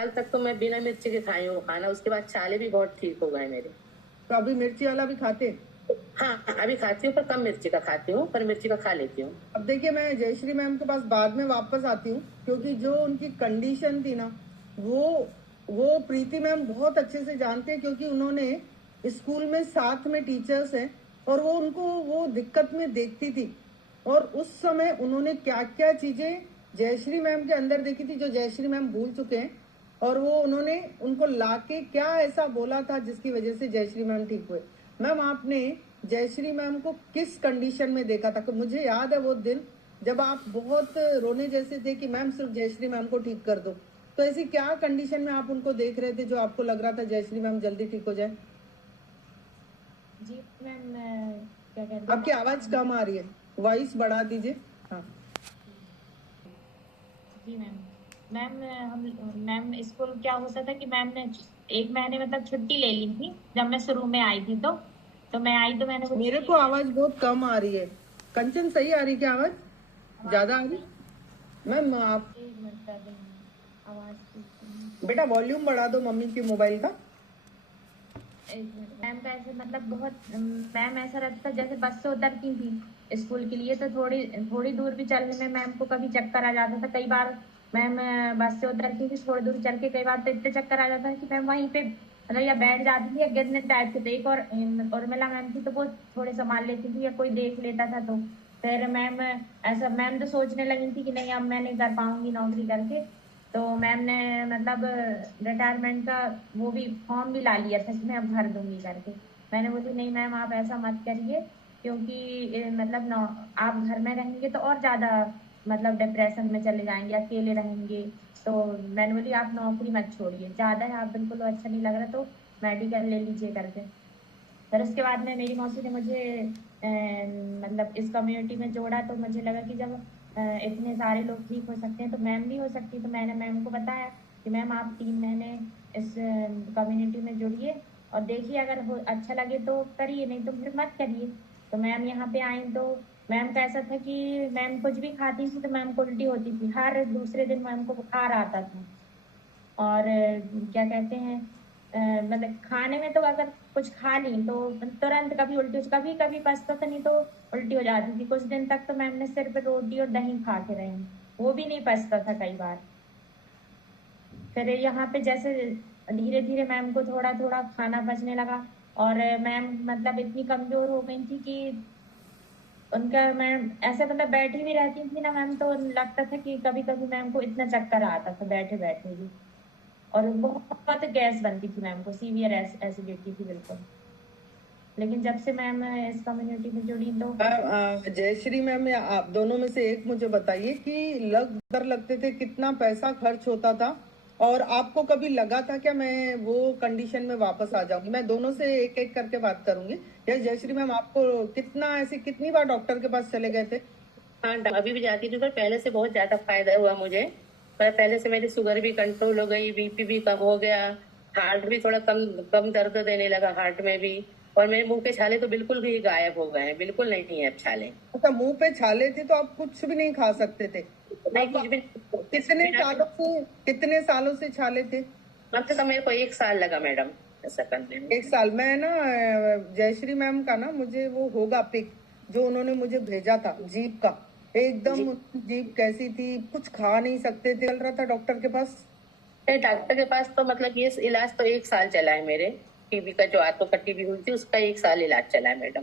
साल तक तो मैं बिना मिर्ची के खाई हूँ खाना, उसके बाद छाले भी बहुत ठीक हो गए मेरे। तो अभी मिर्ची वाला भी खाते? हाँ अभी खाती हूँ, पर कम मिर्ची का खाती हूँ, पर मिर्ची का खा लेती हूँ। अब देखिए, मैं जयश्री मैम के पास बाद में वापस आती हूँ, क्योंकि जो उनकी कंडीशन थी ना, वो प्रीति मैम बहुत अच्छे से जानते हैं, क्योंकि उन्होंने स्कूल में साथ में टीचर्स हैं और वो उनको वो दिक्कत में देखती थी, और उस समय उन्होंने क्या क्या चीजें जयश्री मैम के अंदर देखी थी जो जयश्री मैम भूल चुके हैं, और वो उन्होंने उनको लाके क्या ऐसा बोला था जिसकी वजह से जयश्री मैम ठीक हुए। मैम, आपने जयश्री मैम को किस कंडीशन में देखा था? मुझे याद है वो दिन जब आप बहुत रोने जैसे थे कि मैम सिर्फ जयश्री मैम को ठीक कर दो। तो ऐसी क्या कंडीशन में आप उनको देख रहे थे जो आपको लग रहा था जयश्री मैम जल्दी ठीक हो जाए? जी मैम, क्या कहते हैं, आपकी आवाज कम आ रही है, वॉइस बढ़ा दीजिए। हाँ जी मैम स्कूल क्या होता था कि मैम ने 1 महीने मतलब छुट्टी ले ली थी जब मैं शुरू में आई थी। तो मैं आई तो मैंने मेरे को आवाज बहुत कम आ रही है। कंचन, सही आ रही क्या आवाज? ज्यादा आ रही? मैम आप एक मिनट कर रही हूँ आवाज। बेटा वॉल्यूम बढ़ा दो मम्मी के मोबाइल का। मैम का ऐसे मतलब बहुत मैम ऐसा रहता था जैसे बस से उतरती थी स्कूल के लिए तो थोड़ी थोड़ी दूर भी चलने में मैम को कभी चक्कर आ जाता था। कई बार मैम बस से उतरती थी, थोड़ी दूर चल के कई बार तो इतने चक्कर आ जाता है कि मैम वहीं पे मतलब या बैठ जाती थी या गिरने टाइप के थे। एक और उर्मिला मैम थी तो वो थोड़े संभाल लेती थी या कोई देख लेता था। तो फिर मैम ऐसा मैम तो सोचने लगी थी कि नहीं अब मैं नहीं कर पाऊंगी नौकरी करके। तो मैम ने मतलब रिटायरमेंट का वो भी फॉर्म भी ला लिया था कि मैं अब भर दूंगी करके। मैंने बोली नहीं मैम आप ऐसा मत करिए, क्योंकि मतलब न आप घर में रहेंगे तो और ज़्यादा मतलब डिप्रेशन में चले जाएंगे, अकेले रहेंगे। तो मैंने बोली आप नौकरी मत छोड़िए, ज़्यादा है, आप बिल्कुल अच्छा नहीं लग रहा तो मेडिकल ले लीजिए करके। फिर उसके बाद में मेरी मौसी ने मुझे मतलब इस कम्युनिटी में जोड़ा तो मुझे लगा कि जब इतने सारे लोग ठीक हो सकते हैं तो मैम भी हो सकती है। तो मैंने मैम को बताया कि मैम आप 3 महीने इस कम्युनिटी में जुड़िए और देखिए अगर अच्छा लगे तो करिए, नहीं तो फिर मत करिए। तो मैम यहाँ पे आई तो मैम का ऐसा था कि मैम कुछ भी खाती थी तो मैम को उल्टी होती थी, हर दूसरे दिन मैम को बुखार आता था। और क्या कहते हैं मतलब खाने में तो अगर कुछ खा ली तो तुरंत कभी उल्टी, कभी कभी पछता था नहीं तो उल्टी हो जाती थी। कुछ दिन तक तो मैम ने सिर्फ रोटी और दही खा के रही, वो भी नहीं पछता था कई बार। फिर यहाँ पे जैसे धीरे धीरे मैम को थोड़ा थोड़ा खाना पचने लगा और मैम मतलब इतनी कमजोर हो गई थी कि उनका मैम ऐसे मतलब बैठी भी रहती थी ना मैम तो लगता था कि कभी कभी मैम को इतना चक्कर आता था बैठे बैठे भी। और बहुत गैस बनती थी मैम को, सीवियर एसिडिटी थी बिल्कुल। लेकिन जब से मैम इस कम्युनिटी में जुड़ी तो जयश्री मैम या आप दोनों में से एक मुझे बताइए कि लगते थे कितना पैसा खर्च होता था, और आपको कभी लगा था क्या मैं वो कंडीशन में वापस आ जाऊंगी? मैं दोनों से एक एक करके बात करूंगी। या जयश्री मैम, आपको कितनी बार डॉक्टर के पास चले गए थे? हाँ अभी भी जाती थी, पर पहले से बहुत ज्यादा फायदा हुआ मुझे। पर पहले से मेरी शुगर भी कंट्रोल हो गई, बीपी भी कम हो गया, हार्ट भी थोड़ा कम कम दर्द देने लगा हार्ट में भी। और मेरे मुंह के छाले तो बिल्कुल भी गायब हो गए हैं, बिल्कुल नहीं है अब छाले। अच्छा, मुंह पे छाले थे तो आप कुछ भी नहीं खा सकते थे? नहीं अब कुछ भी। कितने सालों से छाले थे? अब तक मेरे को 1 साल लगा मैडम ऐसा करने में। 1 साल? मैं ना जयश्री मैम का ना मुझे वो होगा पिक जो उन्होंने मुझे भेजा था जीप का। एकदम जीप कैसी थी, कुछ खा नहीं सकते थे, चल रहा था डॉक्टर के पास। डॉक्टर के पास तो मतलब ये इलाज तो 1 साल चला है मेरे। टीबी का जो आंतों का टीबी हुई थी उसका 1 साल इलाज चला है मैडम।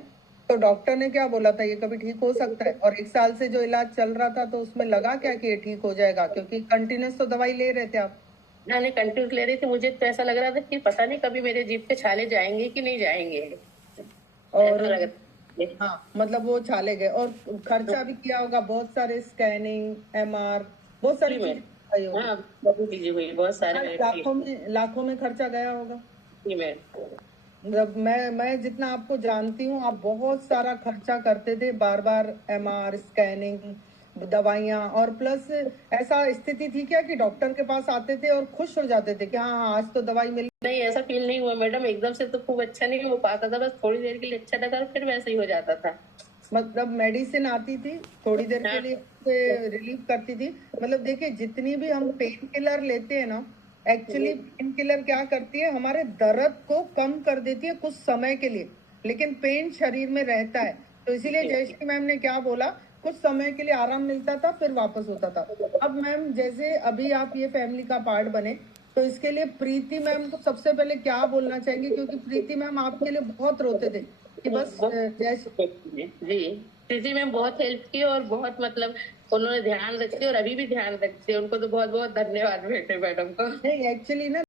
तो डॉक्टर ने क्या बोला था, ये कभी ठीक हो सकता है? और 1 साल से जो इलाज चल रहा था तो उसमें लगा क्या कि ये ठीक हो जाएगा? क्योंकि कंटिन्यूस तो दवाई ले रहे थे आप। मैंने कंटिन्यूस ले रही थी, मुझे तो ऐसा लग रहा था कि पता नहीं कभी मेरे जीभ के छाले जाएंगे कि नहीं जाएंगे। और ऐसा लग रहा था। हाँ, मतलब वो छाले गए। और खर्चा भी किया होगा, बहुत सारे स्कैनिंग, MR, बहुत सारी चीजें आई होगी। हाँ बहुत चीजें हुई, बहुत सारे लाखों में खर्चा गया होगा। मैम। मतलब मैं जितना आपको जानती हूँ, आप बहुत सारा खर्चा करते थे, बार बार MR स्कैनिंग, दवाइयाँ, और प्लस ऐसा स्थिति थी क्या कि डॉक्टर के पास आते थे और खुश हो जाते थे कि हाँ हाँ आज तो दवाई मिल? नहीं ऐसा फील नहीं हुआ मैडम, एकदम से तो खूब अच्छा नहीं हो पाता था, बस थोड़ी देर के लिए अच्छा लगा फिर वैसे ही हो जाता था। मतलब मेडिसिन आती थी थोड़ी देर के लिए, रिलीफ करती थी। मतलब देखिए, जितनी भी हम पेन किलर लेते हैं ना, एक्चुअली पेन किलर क्या करती है, हमारे दर्द को कम कर देती है कुछ समय के लिए, लेकिन पेन शरीर में रहता है। तो इसीलिए जयश्री मैम ने क्या बोला, कुछ समय के लिए आराम मिलता था फिर वापस होता था। अब मैम जैसे अभी आप ये फैमिली का पार्ट बने, तो इसके लिए प्रीति मैम को सबसे पहले क्या बोलना चाहेंगे, क्योंकि प्रीति मैम आपके लिए बहुत रोते थे कि बस जयश्री जी प्रीति मैम बहुत हेल्प की और बहुत मतलब उन्होंने ध्यान रखती है और अभी भी ध्यान रखती है। उनको तो बहुत बहुत धन्यवाद बेटे मैडम को। नहीं एक्चुअली ना